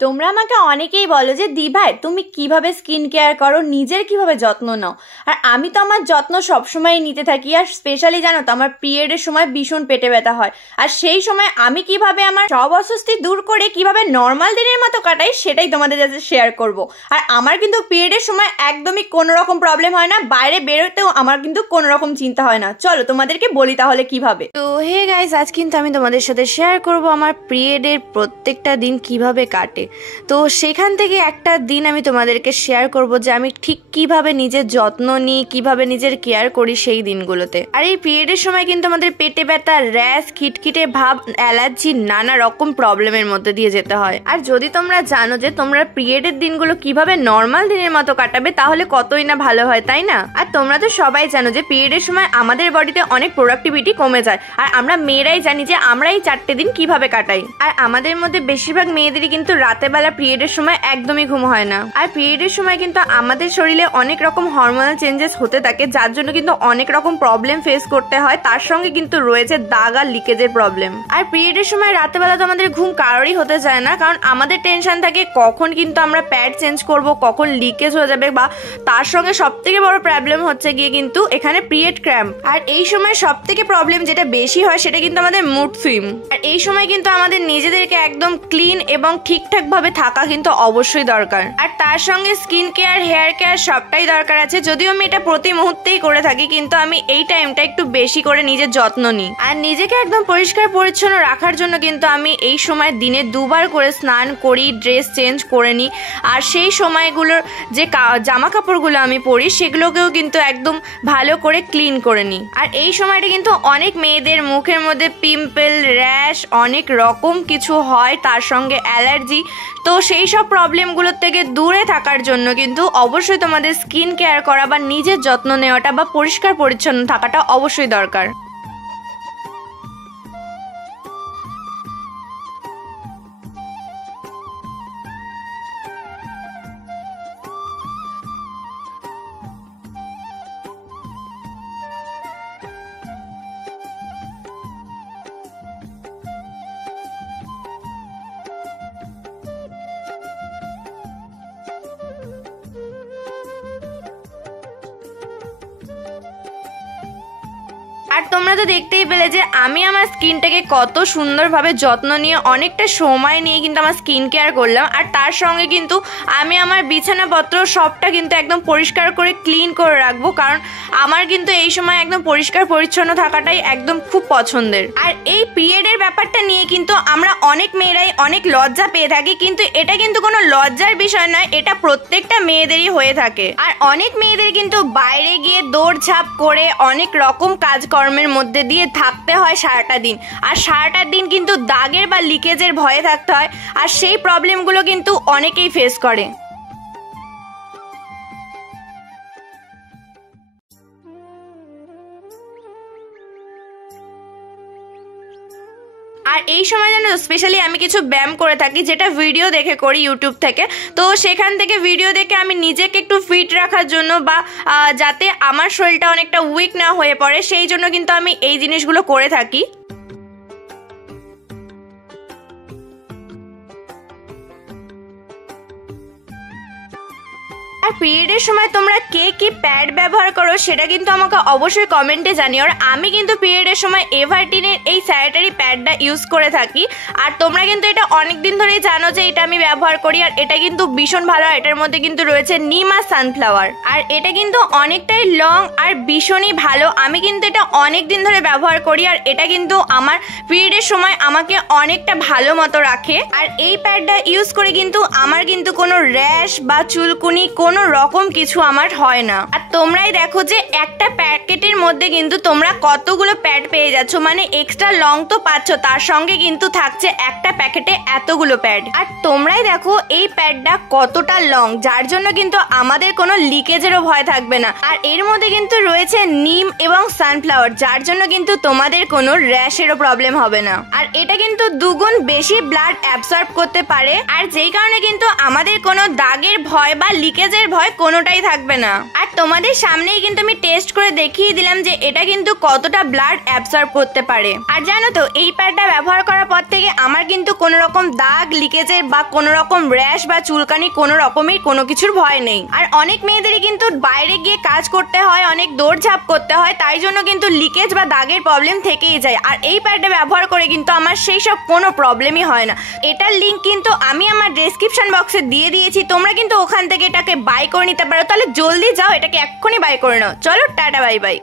তোমরা আমাকে অনেকেই বলো যে দি ভাই তুমি কিভাবে স্কিন কেয়ার করো, নিজের কিভাবে যত্ন নাও। আর আমি তো আমার যত্ন সবসময় নিতে থাকি। আর স্পেশালি জানো তো আমার পিরিয়ডের সময় ভীষণ পেটে ব্যথা হয়, আর সেই সময় আমি কিভাবে আমার সব অস্বস্তি দূর করে কিভাবে নর্মাল দিনের মতো কাটাই সেটাই তোমাদের কাছে শেয়ার করব। আর আমার কিন্তু পিরিয়ডের সময় একদমই কোনো রকম প্রবলেম হয় না, বাইরে বেরোতেও আমার কিন্তু কোনো রকম চিন্তা হয় না। চলো তোমাদেরকে বলি তাহলে কিভাবে। তো হে গাইস, আজ কিন্তু আমি তোমাদের সাথে শেয়ার করব আমার পিরিয়ডের প্রত্যেকটা দিন কিভাবে কাটে। তো সেখান থেকে একটা দিন আমি তোমাদেরকে শেয়ার করব যে আমি ঠিক কিভাবে নিজের যত্ন নিই, কিভাবে নিজের কেয়ার করি সেই দিনগুলোতে। আর এই পিরিয়ডের সময় কিন্তু আমাদের পেটে ব্যথা, র্যাশ, খিটখিটে ভাব, অ্যালার্জি, নানা রকম প্রবলেমের মধ্যে দিয়ে যেতে হয়। আর যদি তোমরা জানো যে তোমরা পিরিয়ডের দিনগুলো কিভাবে নর্মাল দিনের মতো কাটাবে তাহলে কতই না ভালো হয়, তাই না? আর তোমরা তো সবাই জানো যে পিরিয়ডের সময় আমাদের বডিতে অনেক প্রোডাক্টিভিটি কমে যায়। আর আমরা মেয়েরাই জানি যে আমরা এই 4টে দিন কিভাবে কাটাই। আর আমাদের মধ্যে বেশিরভাগ মেয়েদেরই কিন্তু রাতে বেলা পিরিয়ডের সময় একদমই ঘুম হয় না। আর পিরিয়ডের সময় কিন্তু আমাদের শরীরে অনেক রকম হরমোনাল চেঞ্জেস হতে থাকে, যার জন্য কিন্তু অনেক রকম প্রবলেম ফেস করতে হয়। তার সঙ্গে কিন্তু রয়েছে দাগ আর লিকেজের প্রবলেম। আর পিরিয়ডের সময় রাতে বেলা তো আমাদের ঘুম কারোরই হতে চায় না, কারণ আমাদের টেনশন থাকে কখন কিন্তু আমরা প্যাড চেঞ্জ করব, কখন লিকেজ হয়ে যাবে। বা তার সঙ্গে সব থেকে বড় প্রবলেম হচ্ছে গিয়ে কিন্তু এখানে পিরিয়ড ক্র্যাম্প। আর এই সময় সব থেকে প্রবলেম যেটা বেশি হয় সেটা কিন্তু আমাদের মুড সুইং। আর এই সময় কিন্তু আমাদের নিজেদেরকে একদম ক্লিন এবং ঠিকঠাক ভাবে থাকা কিন্তু অবশ্যই দরকার। আর তার সঙ্গে স্কিন কেয়ার, হেয়ার কেয়ার সবটাই দরকার আছে। যদিও আমি এটা প্রতি মুহূর্তেই করে থাকি, কিন্তু আমি এই টাইমটা একটু বেশি করে নিজের যত্ন নিই। আর নিজেকে একদম পরিষ্কার পরিচ্ছন্ন রাখার জন্য কিন্তু আমি এই সময় দিনে 2বার করে স্নান করি, ড্রেস চেঞ্জ করে নিই। আর সেই সময়গুলোর যে জামা কাপড়গুলো আমি পরি সেগুলোকেও কিন্তু একদম ভালো করে ক্লিন করে নিই। আর এই সময়টা কিন্তু অনেক মেয়েদের মুখের মধ্যে পিম্পল, র্যাশ, অনেক রকম কিছু হয়, তার সঙ্গে অ্যালার্জি। তো সেই সব প্রবলেমগুলোর থেকে দূরে থাকার জন্য কিন্তু অবশ্যই তোমাদের স্কিন কেয়ার করা বা নিজের যত্ন নেওয়াটা বা পরিষ্কার পরিচ্ছন্ন থাকাটা অবশ্যই দরকার। আর তোমরা তো দেখতেই পেলে যে আমি আমার স্কিনটাকে কত সুন্দরভাবে যত্ন নিয়ে অনেকটা সময় নিয়ে কিন্তু আমার স্কিন কেয়ার করলাম। আর তার সঙ্গে কিন্তু আমি আমার বিছানাপত্র সবটা কিন্তু একদম পরিষ্কার করে ক্লিন করে রাখবো, কারণ আমার কিন্তু এই সময় একদম পরিষ্কার পরিচ্ছন্ন থাকাটাই একদম খুব পছন্দের। আর এই পিরিয়ডের ব্যাপারটা নিয়ে কিন্তু আমরা অনেক মেয়েরাই অনেক লজ্জা পেয়ে থাকি, কিন্তু এটা কিন্তু কোনো লজ্জার বিষয় নয়, এটা প্রত্যেকটা মেয়েদেরই হয়ে থাকে। আর অনেক মেয়েদের কিন্তু বাইরে গিয়ে দৌড়ঝাঁপ করে অনেক রকম কাজকর্মের মধ্যে দিয়ে থাকতে হয় সারাটা দিন। আর সারাটা দিন কিন্তু দাগের বা লিকেজের ভয়ে থাকতে হয়। আর সেই প্রবলেমগুলো কিন্তু অনেকেই ফেস করে। আর এই সময় জানো স্পেশালি আমি কিছু ব্যায়াম করে থাকি, যেটা ভিডিও দেখে করি ইউটিউব থেকে। তো সেখান থেকে ভিডিও দেখে আমি নিজেকে একটু ফিট রাখার জন্য বা যাতে আমার শরীরটা অনেকটা উইক না হয়ে পড়ে সেই জন্য কিন্তু আমি এই জিনিসগুলো করে থাকি। আর পিরিয়ডের সময় তোমরা কে কি প্যাড ব্যবহার করো সেটা কিন্তু আমাকে অবশ্যই কমেন্টে জানিও। আর আমি কিন্তু পিরিয়ডের সময় এভারটিনের এই স্যানিটারি প্যাডটা ইউজ করে থাকি। আর তোমরা কিন্তু এটা অনেক দিন ধরেই জানো যে এটা আমি ব্যবহার করি, আর এটা কিন্তু ভীষণ ভালো। এটার মধ্যে কিন্তু রয়েছে নিম আর সানফ্লাওয়ার, আর এটা কিন্তু অনেকটাই লং আর ভীষণই ভালো। আমি কিন্তু এটা অনেক দিন ধরে ব্যবহার করি, আর এটা কিন্তু আমার পিরিয়ডের সময় আমাকে অনেকটা ভালো মতো রাখে। আর এই প্যাডটা ইউজ করে কিন্তু আমার কিন্তু কোনো র্যাশ বা চুলকুনি কোনো রকম কিছু আমার হয় না। আর তোমরাই দেখো যে একটা প্যাকেটের মধ্যে কিন্তু তোমরা কতগুলো প্যাড পেয়ে যাচ্ছ, মানে এক্সট্রা লং তো পাচ্ছ, তার সঙ্গে কিন্তু থাকছে একটা প্যাকেটে এতগুলো প্যাড। আর তোমরাই দেখো এই প্যাডটা কতটা লং, যার জন্য কিন্তু আমাদের কোনো লিকেজেরও ভয় থাকবে না। আর এর মধ্যে কিন্তু রয়েছে নিম এবং সানফ্লাওয়ার, যার জন্য কিন্তু তোমাদের কোনো র্যাশেরও প্রবলেম হবে না। আর এটা কিন্তু 2 গুণ বেশি ব্লাড অ্যাবসর্ব করতে পারে, আর যেই কারণে কিন্তু আমাদের কোনো দাগের ভয় বা লিকেজের লিকেজের ভয় কোনোটাই থাকবে না। আর তোমাদের সামনেই কিন্তু আমি টেস্ট করে দেখিয়ে দিলাম যে এটা কিন্তু কতটা ব্লাড অ্যাবসর্ব করতে পারে। আর জানো তো এই প্যাডটা ব্যবহার করার পর থেকে আমার কিন্তু কোনো রকম দাগ লিকেজের বা কোনো রকম র্যাশ বা চুলকানি কোনো রকমের কোনো কিছুর ভয় নেই। আর অনেক মেয়েদেরই কিন্তু বাইরে গিয়ে কাজ করতে হয়, অনেক দৌড়ঝাঁপ করতে হয়, তাই জন্য কিন্তু লিকেজ বা দাগের প্রবলেম থেকেই যায়। আর এই প্যাডটা ব্যবহার করে কিন্তু আমার সেই সব কোনো প্রবলেমই হয় না। এটার লিঙ্ক কিন্তু আমি আমার ডেসক্রিপশন বক্সে দিয়ে দিয়েছি, তোমরা কিন্তু ওখান থেকে এটাকে বাই করে নিতে পারো। তাহলে জলদি যাও, এটাকে এক্ষুনি বাই করে নাও। চলো টাটা, বাই বাই।